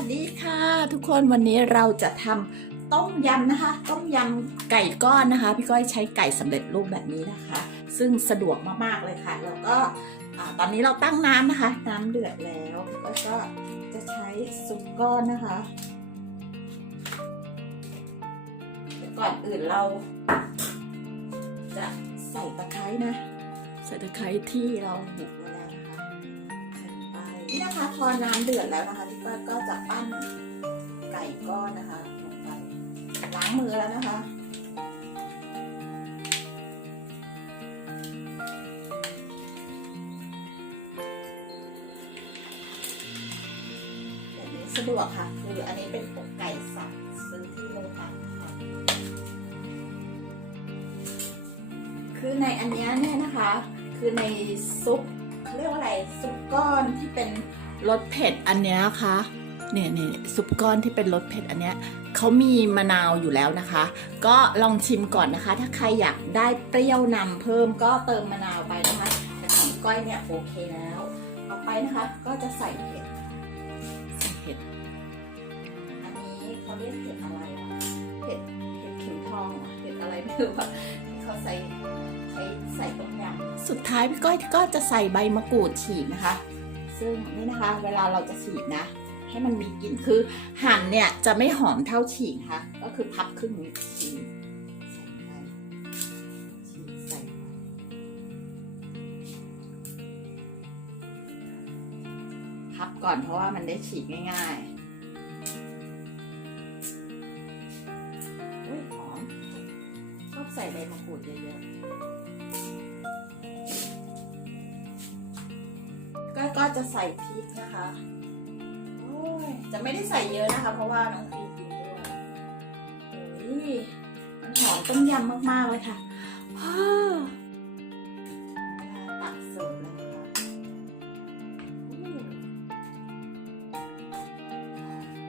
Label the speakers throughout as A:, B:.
A: วัสดีค่ะ ทุกคนวันนี้เราจะทำต้มยำนะคะ ต้มยำไก่ก้อนนะคะ พี่ก้อยใช้ไก่สำเร็จรูปแบบนี้นะคะ ซึ่งสะดวกมากๆเลยค่ะ แล้วก็ตอนนี้เราตั้งน้ำนะคะ น้ำเดือดแล้วพี่ก้อยก็จะใช้ซุปก้อนนะคะก่อนอื่นเราจะใส่ตะไคร้นะ ใส่ตะไคร้ที่เราบุกไว้ นี่นะคะพอน้ำเดือดแล้วนะคะพี่ก้อยก็จะปั้นไก่ก้อนนะคะลงไปล้างมือแล้วนะคะแบบนี้สะดวกค่ะ คืออันนี้เป็นอกไก่สับซื้อที่โลตัสค่ะคือในอันเนี้เนี่ยนะคะ คือในซุป เขาเรียกว่าอะไรซุปก้อนที่เป็นรสเผ็ดอันเนี้ยค่ะเนี่ยเนี่ยซุปก้อนที่เป็นรสเผ็ดอันเนี้ยเขามีมะนาวอยู่แล้วนะคะ ก็ลองชิมก่อนนะคะ ถ้าใครอยากได้เปรี้ยวนำเพิ่มก็เติมมะนาวไปนะคะแต่ของก้อยเนี่ยโอเคแล้วต่อไปนะคะ ก็จะใส่เห็ดใส่เห็ดอันนี้เขาเรียกเห็ดอะไรอะเห็ดเห็ดเข็มทองเหรอเห็ดอะไรไม่รู้อะที่เขาใส่ใช้ใส่ต้มยำสุดท้ายพี่ก้อยก็จะใส่ใบมะกรูดฉีกนะคะ ซึ่งนี่นะคะ เวลาเราจะฉีกนะ ให้มันมีกลิ่นคือหั่นเนี่ยจะไม่หอมเท่าฉีกค่ะ ก็คือพับครึ่งนี้ฉีกพับก่อนเพราะว่ามันได้ฉีกง่ายๆอุ้ยหอมชอบใส่ใบมะกรูดเยอะๆ ก็ก็จะใส่พริกนะคะโอ้ยจะไม่ได้ใส่เยอะนะคะ เพราะว่าน้องฟีกินด้วยโอ้ยมันหอมต้มยำมากๆเลยค่ะตักเสิร์ฟเลยนะคะ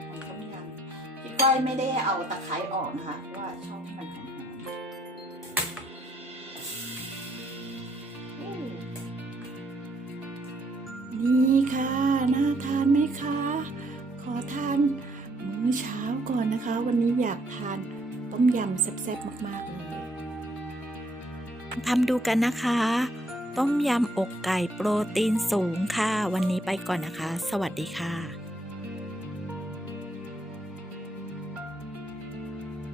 A: หอมต้มยำพี่ก้อยไม่ได้เอาตะไคร้ออกนะคะเพราะว่าชอบ ค่ะ น่าทานไหมคะ ขอทานมื้อเช้าก่อนนะคะ วันนี้อยากทานต้มยำแซ่บๆมาก ๆ เลยทำดูกันนะคะ ต้มยำอกไก่โปรตีนสูงค่ะ วันนี้ไปก่อนนะคะ สวัสดีค่ะ